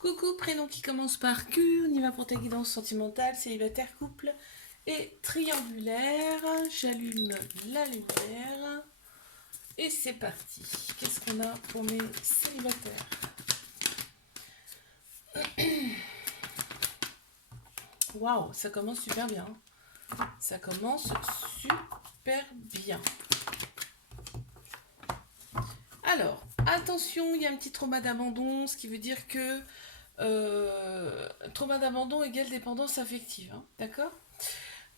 Coucou, prénom qui commence par Q, on y va pour ta guidance sentimentale, célibataire, couple et triangulaire. J'allume la lumière et c'est parti. Qu'est-ce qu'on a pour mes célibataires? Waouh, ça commence super bien. Ça commence super bien. Alors, attention, il y a un petit trauma d'abandon, ce qui veut dire que trauma d'abandon égale dépendance affective, hein, d'accord?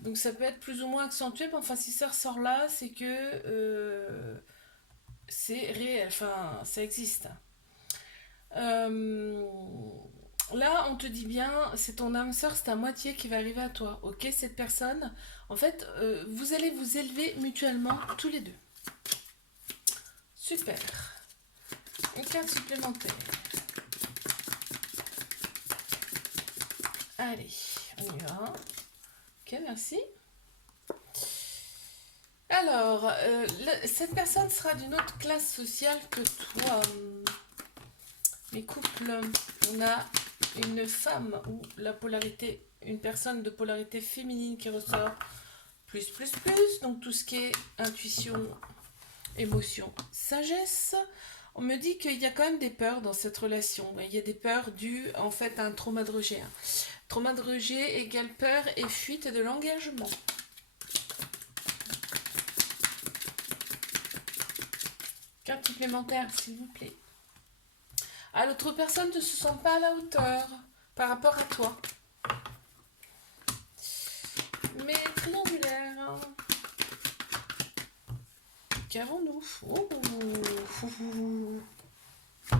Donc ça peut être plus ou moins accentué, mais enfin si ça ressort là, c'est que c'est réel, enfin ça existe. Euh, Là, on te dit bien, c'est ton âme sœur, c'est ta moitié qui va arriver à toi, ok? Cette personne, en fait, vous allez vous élever mutuellement tous les deux. Super. Une carte supplémentaire. Allez, on y va. Ok, merci. Alors, cette personne sera d'une autre classe sociale que toi. Mes couples, on a une femme ou la polarité, une personne de polarité féminine qui ressort plus, donc tout ce qui est intuition, émotion, sagesse. On me dit qu'il y a quand même des peurs dans cette relation. Il y a des peurs dues en fait à un trauma de rejet. Trauma de rejet égale peur et fuite de l'engagement. Carte supplémentaire, s'il vous plaît. Ah, l'autre personne ne se sent pas à la hauteur par rapport à toi. Mais triangulaire. Qu'avons-nous? Oh.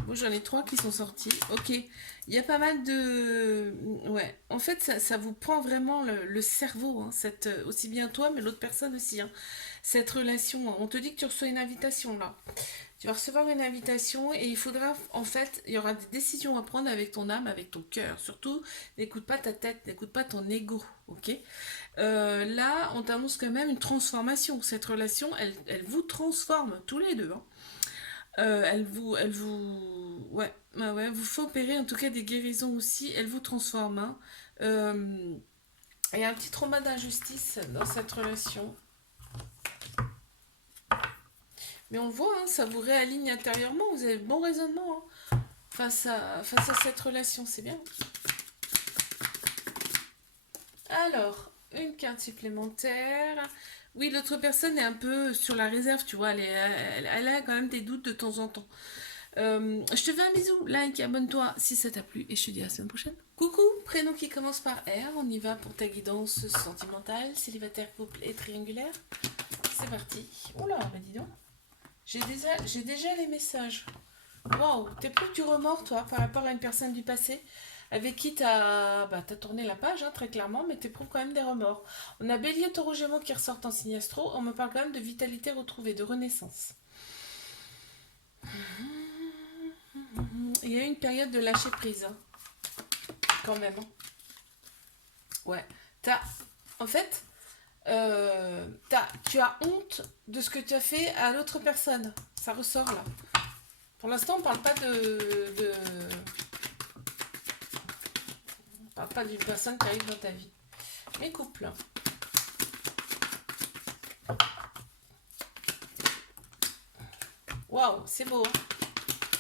Bon, j'en ai trois qui sont sortis. Ok. Il y a pas mal de... Ouais. En fait, ça vous prend vraiment le cerveau. Hein, aussi bien toi, mais l'autre personne aussi. Hein. Cette relation. Hein. On te dit que tu reçois une invitation là. Tu vas recevoir une invitation et il faudra, en fait, il y aura des décisions à prendre avec ton âme, avec ton cœur. Surtout, n'écoute pas ta tête, n'écoute pas ton ego, ok? Là, on t'annonce quand même une transformation. Cette relation, elle vous transforme tous les deux. Hein. Ouais, vous fait opérer en tout cas des guérisons aussi. Elle vous transforme. Hein. Il y a un petit trauma d'injustice dans cette relation. Mais on voit, hein, ça vous réaligne intérieurement, vous avez bon raisonnement hein, face à cette relation, c'est bien. Alors, une carte supplémentaire. Oui, l'autre personne est un peu sur la réserve, tu vois, elle a quand même des doutes de temps en temps. Je te fais un bisou, like, abonne-toi si ça t'a plu et je te dis à la semaine prochaine. Coucou, prénom qui commence par R, on y va pour ta guidance sentimentale, célibataire, couple et triangulaire. C'est parti. Oula, bah dis donc. J'ai déjà les messages. Waouh, t'éprouves du remords, toi, par rapport à une personne du passé avec qui t'as tourné la page, hein, très clairement, mais t'éprouves quand même des remords. On a Bélier, Taureau, Gémeaux qui ressortent en signe astro. On me parle quand même de vitalité retrouvée, de renaissance. Il y a eu une période de lâcher prise, hein, quand même. Hein. Ouais. En fait, tu as honte de ce que tu as fait à l'autre personne. Ça ressort là. Pour l'instant, on parle pas on parle pas d'une personne qui arrive dans ta vie. Les couples. Waouh, c'est beau. Hein.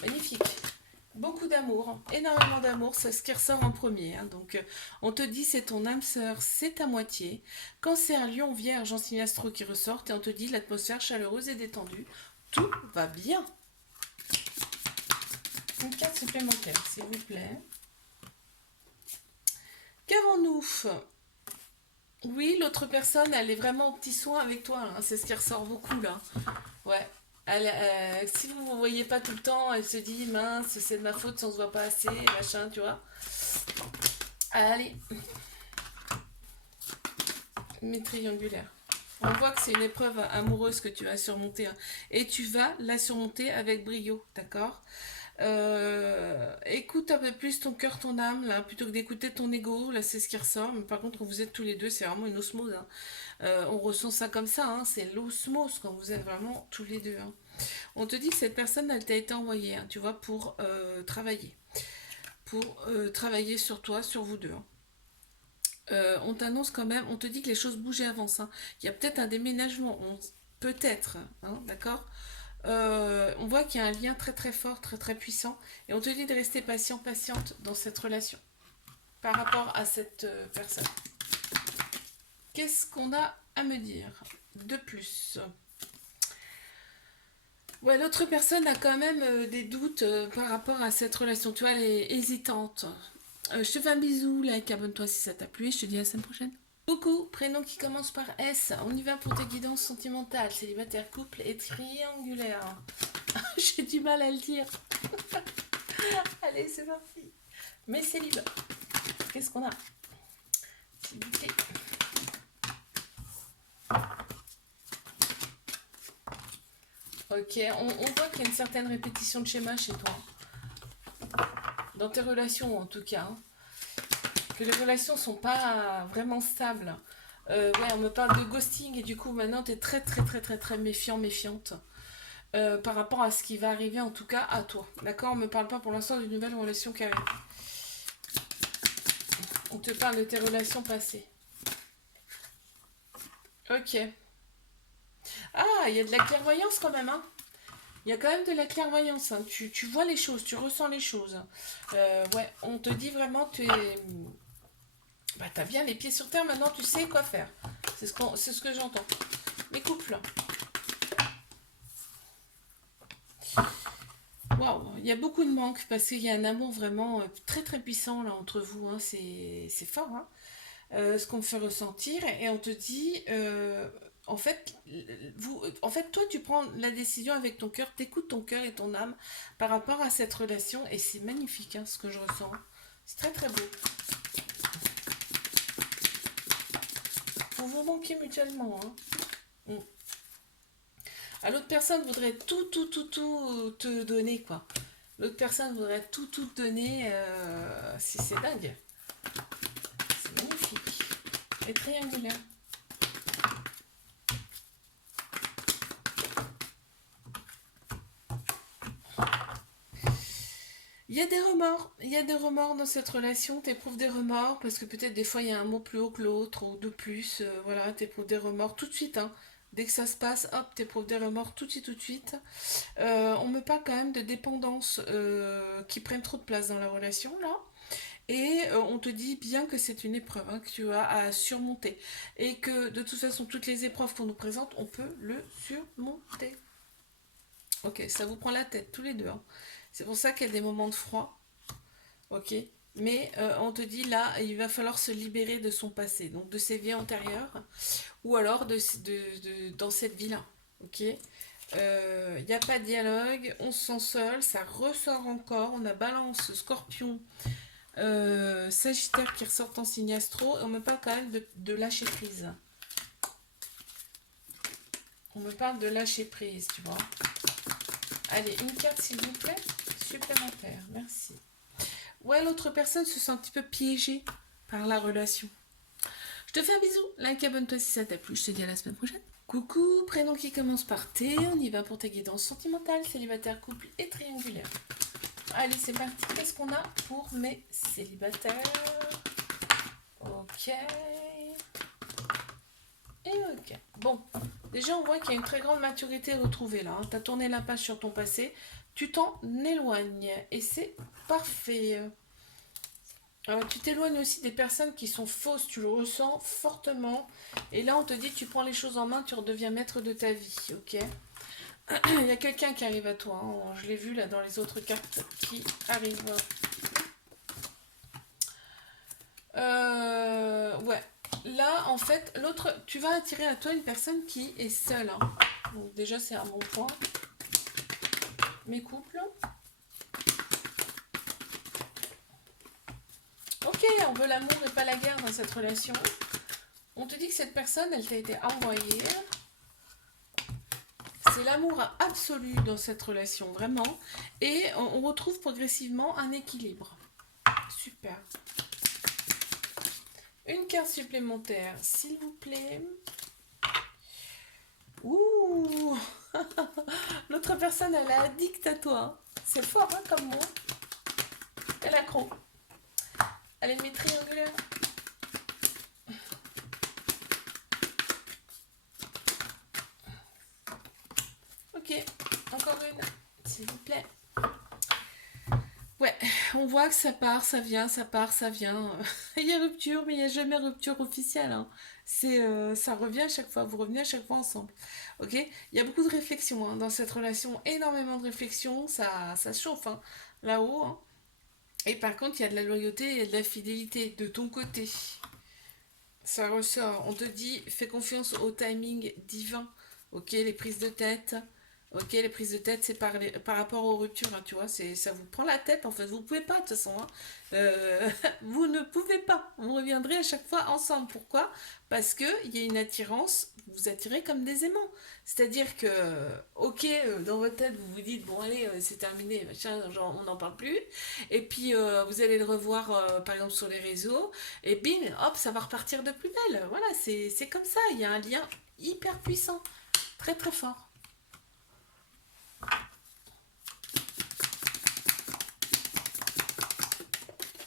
Magnifique. Beaucoup d'amour, énormément d'amour, c'est ce qui ressort en premier. Hein. Donc, on te dit c'est ton âme sœur, c'est ta moitié. Cancer, Lion, Vierge, en signe astro qui ressortent et on te dit l'atmosphère chaleureuse et détendue. Tout va bien. Une carte supplémentaire, s'il vous plaît. Qu'avons-nous? Oui, l'autre personne, elle est vraiment au petit soin avec toi. Hein. C'est ce qui ressort beaucoup là. Ouais. Si vous ne voyez pas tout le temps, elle se dit mince, c'est de ma faute si on se voit pas assez, machin, tu vois. Allez. Mes triangulaires. On voit que c'est une épreuve amoureuse que tu vas surmonter. Hein. Et tu vas la surmonter avec brio, d'accord? Écoute un peu plus ton cœur, ton âme, là, plutôt que d'écouter ton ego. Là, c'est ce qui ressort. Mais par contre, quand vous êtes tous les deux, c'est vraiment une osmose. Hein. On ressent ça comme ça. Hein. C'est l'osmose quand vous êtes vraiment tous les deux. Hein. On te dit que cette personne, elle t'a été envoyée, hein, tu vois, pour travailler. pour travailler sur toi, sur vous deux, hein. On t'annonce quand même, on te dit que les choses bougent et avancent, hein. Il y a peut-être un déménagement, peut-être, hein, d'accord. On voit qu'il y a un lien très très fort, très très puissant, et on te dit de rester patient, patiente dans cette relation par rapport à cette personne. Qu'est-ce qu'on a à me dire de plus? Ouais, l'autre personne a quand même des doutes par rapport à cette relation. Tu vois, elle est hésitante. Je te fais un bisou, like, abonne-toi si ça t'a plu et je te dis à la semaine prochaine. Coucou, prénom qui commence par S. On y va pour tes guidances sentimentales, célibataire, couple et triangulaire. J'ai du mal à le dire. Allez, c'est parti. Mais célib. Qu'est-ce qu'on a? S'il vous plaît. Ok, on voit qu'il y a une certaine répétition de schéma chez toi. Dans tes relations en tout cas. Hein. Que les relations sont pas vraiment stables. Ouais, on me parle de ghosting et du coup maintenant tu es très très très très très méfiant, méfiante. Par rapport à ce qui va arriver en tout cas à toi. D'accord. On me parle pas pour l'instant d'une nouvelle relation qui arrive. On te parle de tes relations passées. Ok. Ah, il y a de la clairvoyance quand même, hein. Il y a quand même de la clairvoyance, hein. Tu vois les choses, tu ressens les choses. Ouais, on te dit vraiment que tu es... Bah, t'as bien les pieds sur terre, maintenant tu sais quoi faire. C'est ce que j'entends. Les couples. Waouh, il y a beaucoup de manque parce qu'il y a un amour vraiment très très puissant là entre vous, hein. C'est fort, hein. Ce qu'on me fait ressentir et on te dit en fait en fait toi tu prends la décision avec ton cœur, t'écoutes ton cœur et ton âme par rapport à cette relation et c'est magnifique, hein, ce que je ressens. C'est très très beau. Vous vous manquez mutuellement, hein. Mm. Ah, l'autre personne voudrait tout te donner, quoi. L'autre personne voudrait tout te donner. C'est dingue. C'est magnifique. Et triangulaire. Il y a des remords dans cette relation, tu éprouves des remords parce que peut-être des fois il y a un mot plus haut que l'autre ou de plus, voilà, tu éprouves des remords tout de suite, hein. Dès que ça se passe, hop, tu éprouves des remords tout de suite, tout de suite. On me parle quand même de dépendance qui prennent trop de place dans la relation, là. Et on te dit bien que c'est une épreuve, hein, que tu as à surmonter. Et que de toute façon, toutes les épreuves qu'on nous présente, on peut le surmonter. Ok, ça vous prend la tête, tous les deux, hein. C'est pour ça qu'il y a des moments de froid. Ok. Mais on te dit là, il va falloir se libérer de son passé, donc de ses vies antérieures, ou alors dans cette vie-là. Ok. Il n'y a pas de dialogue, on se sent seul, ça ressort encore. On a Balance, Scorpion, Sagittaire qui ressortent en signe astro, et on me parle quand même de lâcher prise. On me parle de lâcher prise, tu vois. Allez, une carte s'il vous plaît, supplémentaire, merci. Ouais, l'autre personne se sent un petit peu piégée par la relation. Je te fais un bisou, like, abonne-toi si ça t'a plu, je te dis à la semaine prochaine. Coucou, prénom qui commence par T, on y va pour tes guidances sentimentales, célibataire, couple et triangulaire. Allez, c'est parti, qu'est-ce qu'on a pour mes célibataires? Ok. Et ok. Bon, déjà on voit qu'il y a une très grande maturité retrouvée là, hein. Tu as tourné la page sur ton passé, tu t'en éloignes et c'est parfait. Alors, tu t'éloignes aussi des personnes qui sont fausses, tu le ressens fortement. Et là, on te dit, tu prends les choses en main, tu redeviens maître de ta vie, ok? Il y a quelqu'un qui arrive à toi, hein. Je l'ai vu là dans les autres cartes qui arrivent. Ouais. Là, en fait, l'autre, tu vas attirer à toi une personne qui est seule, hein. Donc déjà, c'est un bon point. Mes couples. Ok, on veut l'amour et pas la guerre dans cette relation. On te dit que cette personne, elle t'a été envoyée. C'est l'amour absolu dans cette relation, vraiment. Et on retrouve progressivement un équilibre. Super. Une carte supplémentaire, s'il vous plaît. Ouh. L'autre personne, elle est addict à toi. C'est fort, hein, comme mot. Elle accro. Allez, mes triangulaires. Ok, encore une, s'il vous plaît. Ouais, on voit que ça part, ça vient, ça part, ça vient. Il y a rupture, mais il n'y a jamais rupture officielle, hein. Ça revient à chaque fois, vous revenez à chaque fois ensemble. Ok? Il y a beaucoup de réflexion hein, dans cette relation, énormément de réflexion, ça chauffe hein, là-haut, hein. Et par contre, il y a de la loyauté et de la fidélité de ton côté. Ça ressort. On te dit, fais confiance au timing divin. Ok, les prises de tête. Ok, les prises de tête, c'est par rapport aux ruptures, hein, tu vois, ça vous prend la tête, en fait. Vous pouvez pas, de toute façon. Hein. Vous ne pouvez pas. Vous reviendrez à chaque fois ensemble. Pourquoi? Parce qu'il y a une attirance, vous vous attirez comme des aimants. C'est-à-dire que, ok, dans votre tête, vous vous dites, bon, allez, c'est terminé, machin, genre, on n'en parle plus. Et puis, vous allez le revoir, par exemple, sur les réseaux. Et bim, hop, ça va repartir de plus belle. Voilà, c'est comme ça. Il y a un lien hyper puissant. Très, très fort.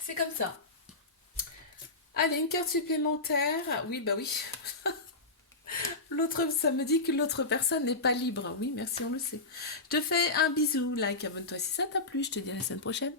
C'est comme ça. Allez, une carte supplémentaire. Oui, bah oui. L'autre, ça me dit que l'autre personne n'est pas libre. Oui, merci, on le sait. Je te fais un bisou, like, abonne-toi si ça t'a plu. Je te dis à la semaine prochaine.